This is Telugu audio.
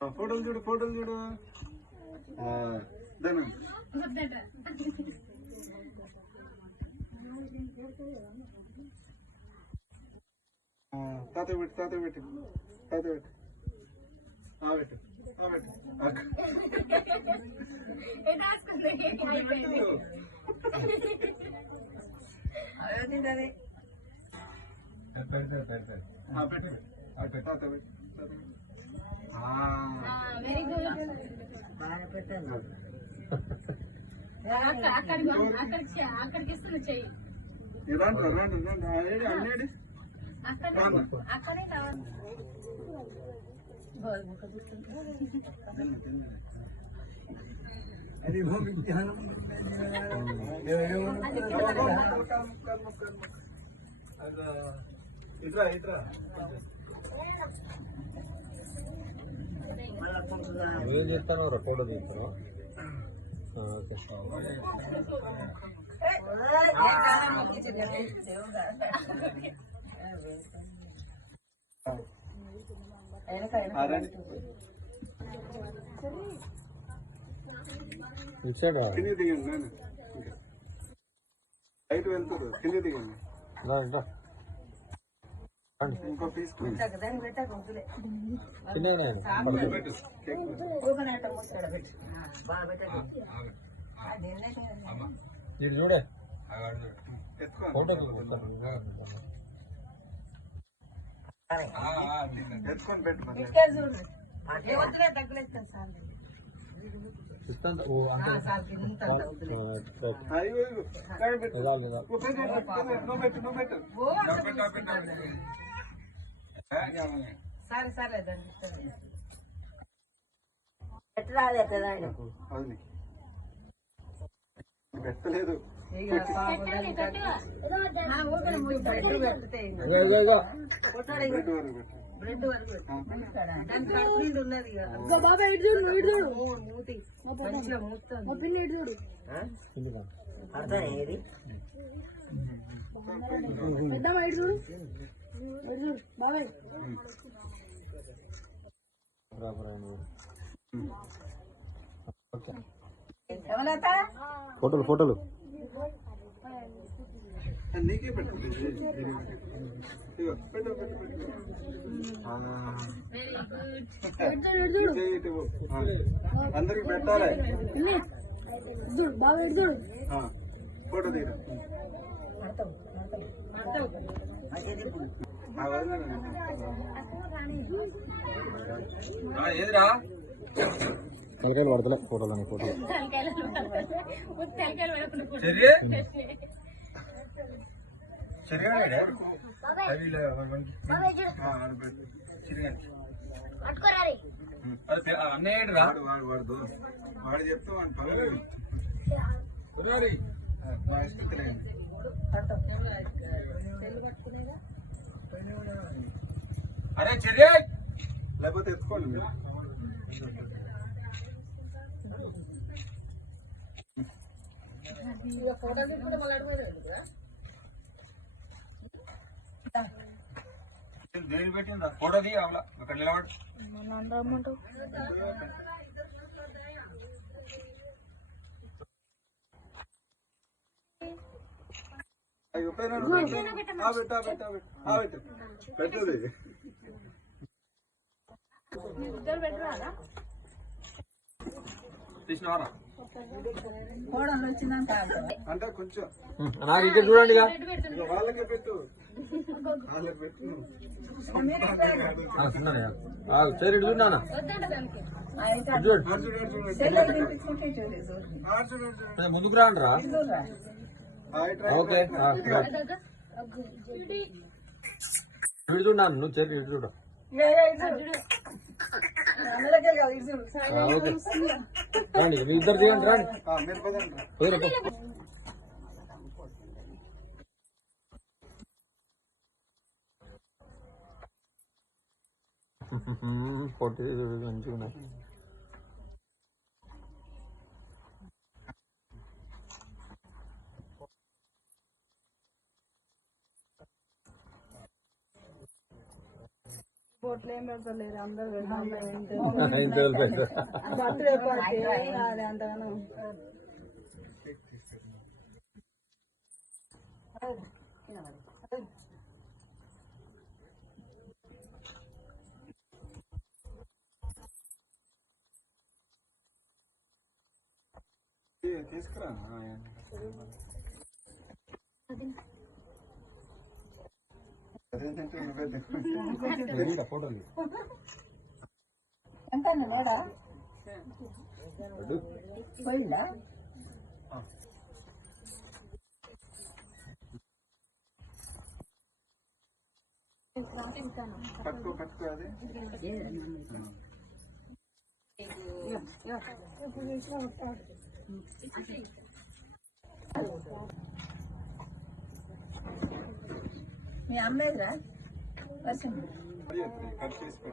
ఫోటోలు చూడు ఫోటోలు చూడు తాత పెట్టు తాత పెట్టు తాత పెట్టు పెట్టు అక్కడికి ఇస్తున్నా చెయ్యి అక్కడే కావాలి అది ఇట్రా ఇట్రా ఏం చేస్తాను ఫోటో తీస్తాను కింది దిగండి నేను బయట వెళ్తారు కింది దిగండి ఇంకో పీస్ చూడే ఫోటో ఎత్తుకొని పెట్టుకోండి సరే సరే పెట్టలేదు బ్రెడ్ వరకు దాని కడుపు ఉన్నది ఫోటోలు ఫోటోలు నీకే పెట్టు అందరికి పెట్టాలి ఫోటో తీరా ఏదిరా తలకాయలు పడతలే ఫోటోలు ఫోటోలు అన్నయ్య వాడు చెప్తూ అరే చర్య లేకపోతే ఎత్తుకోండి మీరు దేని పెట్టిందా ఫోటో ది అవలా అక్కడ నిలబడు అయ్యో పెట్టదు తీసినారా అంటే కొంచెం నాకు ఇక్కడ చూడండి వాళ్ళకే పెట్టు వాళ్ళకి పెట్టు సరే చూడన్నా ముందుకు రాండి రా ఓకే ఇటు చూడన్నా నువ్వు చేతి ఇటు చూడ ఓకే రండి మీ ఇద్దరు దిగండి రండి పొట్టి మంచిగా ఉన్నాయి పోట్లు ఏం పెడతలేరు అందరు పెడతారు ఇంత వదిలిపెట్టు. బర్త్డే పార్టీ అది అంతగానో తీసుకురా అదేంటంటే నువ్వే ఈడ ఫోటోలు ఎంత లేడా పెట్టు. పోయిందా పట్టుకో పట్టుకో అది మీ అమ్మేదిరా కట్ చేసి పెట్టు